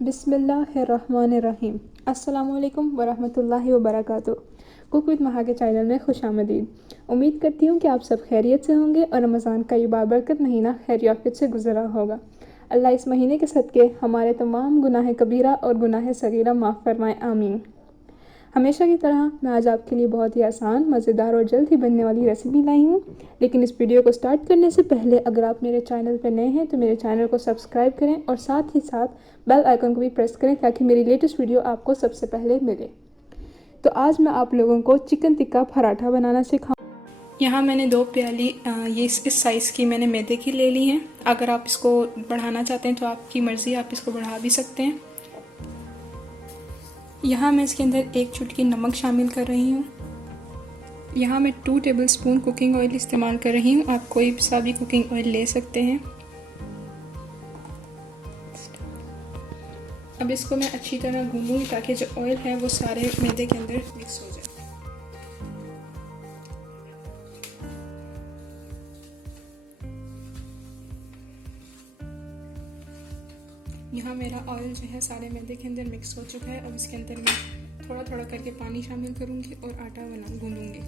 बिस्मिल्लाहिर्रहमानिर्रहीम। अस्सलामुअलैकुम वरहमतुल्लाहि वबरकातुहू। कुक विद महा के चैनल में खुशामदीद। उम्मीद करती हूँ कि आप सब खैरियत से होंगे और रमज़ान का ये बाबरकत महीना खैरियत से गुजरा होगा। अल्लाह इस महीने के सदक़े हमारे तमाम गुनाह कबीरा और गुनाह सगीरा माफ़ फरमाए, आमीन। हमेशा की तरह मैं आज आपके लिए बहुत ही आसान, मज़ेदार और जल्द ही बनने वाली रेसिपी लाई हूँ। लेकिन इस वीडियो को स्टार्ट करने से पहले अगर आप मेरे चैनल पर नए हैं तो मेरे चैनल को सब्सक्राइब करें और साथ ही साथ बेल आइकन को भी प्रेस करें ताकि मेरी लेटेस्ट वीडियो आपको सबसे पहले मिले। तो आज मैं आप लोगों को चिकन टिक्का पराठा बनाना सिखाऊँ। यहाँ मैंने 2 प्याली ये इस साइज़ की मैंने मैदे की ले ली हैं। अगर आप इसको बढ़ाना चाहते हैं तो आपकी मर्ज़ी, आप इसको बढ़ा भी सकते हैं। यहाँ मैं इसके अंदर 1 चुटकी नमक शामिल कर रही हूँ। यहाँ मैं 2 टेबलस्पून कुकिंग ऑयल इस्तेमाल कर रही हूँ। आप कोई सा भी कुकिंग ऑयल ले सकते हैं। अब इसको मैं अच्छी तरह भूनूंगी ताकि जो ऑयल है वो सारे मैदे के अंदर मिक्स हो जाए। यहाँ मेरा ऑयल जो है सारे मैदे के अंदर मिक्स हो चुका है। अब इसके अंदर मैं थोड़ा थोड़ा करके पानी शामिल करूँगी और आटा गूंदूंगी।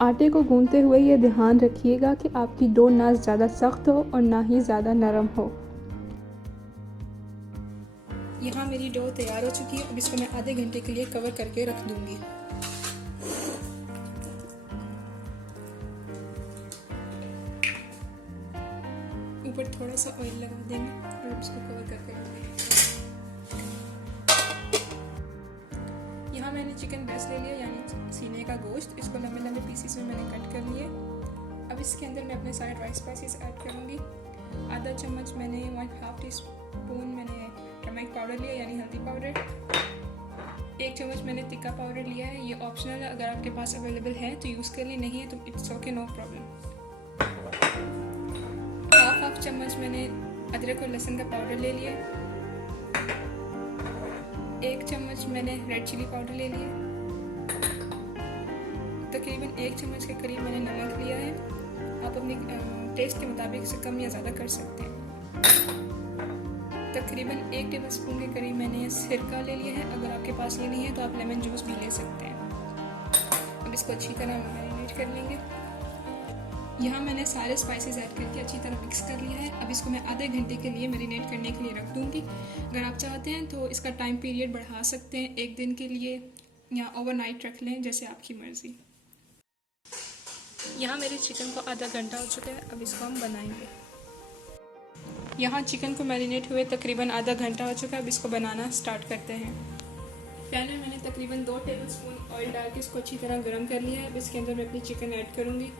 आटे को गूंदते हुए ये ध्यान रखिएगा कि आपकी डो ना ज़्यादा सख्त हो और ना ही ज़्यादा नरम हो। यहाँ मेरी डो तैयार हो चुकी है। अब इसको मैं आधे घंटे के लिए कवर करके रख दूंगी। ऊपर थोड़ा सा ऑयल लगा देंगे और इसको कवर करके रख देंगे। यहाँ मैंने चिकन ब्रेस्ट ले लिया, यानी सीने का गोश्त। इसको लंबे लंबे पीसेस में मैंने कट कर लिए। अब इसके अंदर मैं अपने सारे ड्राई स्पाइसेस ऐड करूँगी। आधा चम्मच मैंने 1/2 टीस्पून मैंने टर्मरिक पाउडर लिया, यानी हल्दी पाउडर। 1 चम्मच मैंने तिक्का पाउडर लिया है। ये ऑप्शनल है, अगर आपके पास अवेलेबल है तो यूज़ कर लें, नहीं है तो it's okay, no problem. Half चम्मच मैंने अदरक और लहसुन का पाउडर ले लिया। 1 चम्मच मैंने रेड चिली पाउडर ले लिया। तकरीबन 1 चम्मच के करीब मैंने नमक लिया है। आप अपने टेस्ट के मुताबिक इसे कम या ज़्यादा कर सकते हैं। तकरीबन 1 टेबलस्पून के करीब मैंने सिरका ले लिया है। अगर आपके पास ये नहीं है तो आप लेमन जूस भी ले सकते हैं। अब इसको अच्छी तरह मैरिनेट कर लेंगे। यहाँ मैंने सारे स्पाइसेस ऐड करके अच्छी तरह मिक्स कर लिया है। अब इसको मैं आधे घंटे के लिए मैरिनेट करने के लिए रख दूँगी। अगर आप चाहते हैं तो इसका टाइम पीरियड बढ़ा सकते हैं, 1 दिन के लिए या ओवरनाइट रख लें, जैसे आपकी मर्ज़ी। यहाँ मेरे चिकन को आधा घंटा हो चुका है। अब इसको हम बनाएंगे। यहाँ चिकन को मैरिनेट हुए तकरीबन आधा घंटा हो चुका है। अब इसको बनाना स्टार्ट करते हैं। पैन में मैंने तकरीबन 2 टेबलस्पून ऑयल डाल के इसको अच्छी तरह गर्म कर लिया है। अब इसके अंदर मैं अपनी चिकन ऐड करूँगी।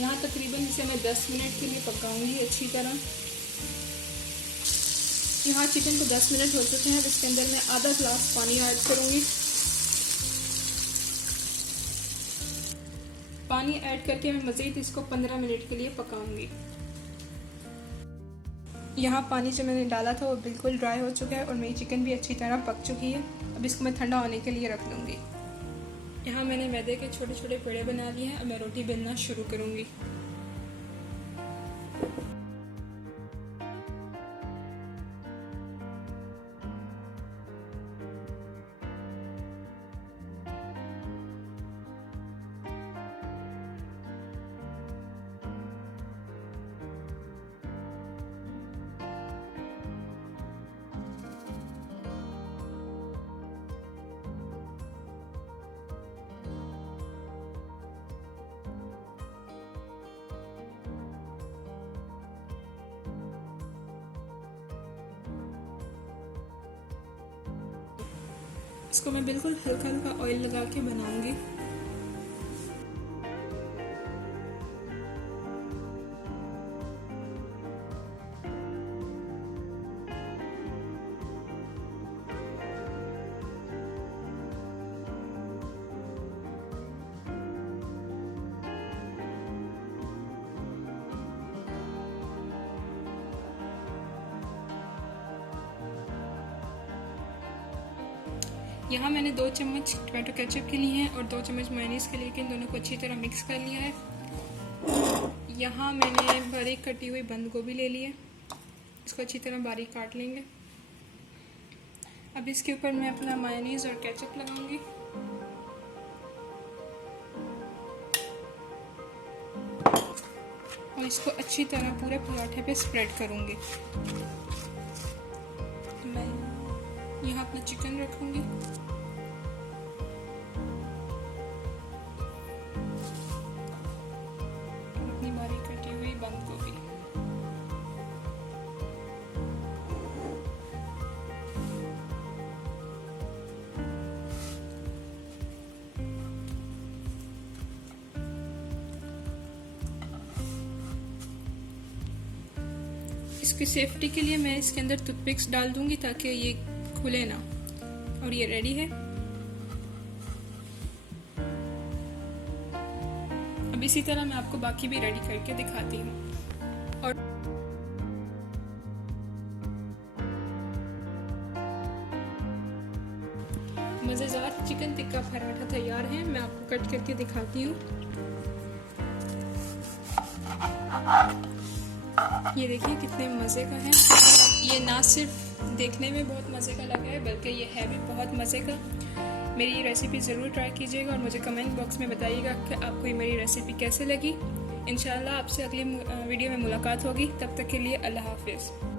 यहाँ तकरीबन इसे मैं 10 मिनट के लिए पकाऊंगी अच्छी तरह। यहाँ चिकन को 10 मिनट हो चुके हैं। अब इसके अंदर मैं आधा ग्लास पानी ऐड करूँगी। पानी ऐड करके मैं मज़ीद इसको 15 मिनट के लिए पकाऊंगी। यहाँ पानी जो मैंने डाला था वो बिल्कुल ड्राई हो चुका है और मेरी चिकन भी अच्छी तरह पक चुकी है। अब इसको मैं ठंडा होने के लिए रख दूँगी। यहाँ मैंने मैदे के छोटे छोटे पेड़े बना लिए हैं। अब मैं रोटी बेलना शुरू करूँगी। इसको मैं बिल्कुल हल्का हल्का ऑयल लगा के बनाऊंगी। यहाँ मैंने 2 चम्मच टमाटो केचप के लिए हैं और 2 चम्मच मेयोनीज के लिए, इन दोनों को अच्छी तरह मिक्स कर लिया है। यहाँ मैंने बारीक कटी हुई बंद गोभी ले ली है, इसको अच्छी तरह बारीक काट लेंगे। अब इसके ऊपर मैं अपना मेयोनीज और केचप लगाऊंगी। और इसको अच्छी तरह पूरे पराठे पे स्प्रेड करूंगी। मैं यहाँ अपना चिकन रखूंगी। अपनी बारीक कटी हुई बंद गोभी। इसकी सेफ्टी के लिए मैं इसके अंदर टूथपिक्स डाल दूंगी ताकि ये खुले ना। और ये रेडी है। अब इसी तरह मैं आपको बाकी भी रेडी करके दिखाती हूँ। और मज़ेदार चिकन टिक्का पराठा तैयार है। मैं आपको कट करके दिखाती हूँ। ये देखिए कितने मज़े का है। ये ना सिर्फ देखने में बहुत मज़े का लगा है बल्कि ये है भी बहुत मज़े का। मेरी ये रेसिपी ज़रूर ट्राई कीजिएगा और मुझे कमेंट बॉक्स में बताइएगा कि आपको ये मेरी रेसिपी कैसे लगी। इंशाल्लाह आपसे अगली वीडियो में मुलाकात होगी। तब तक के लिए अल्लाह हाफिज़।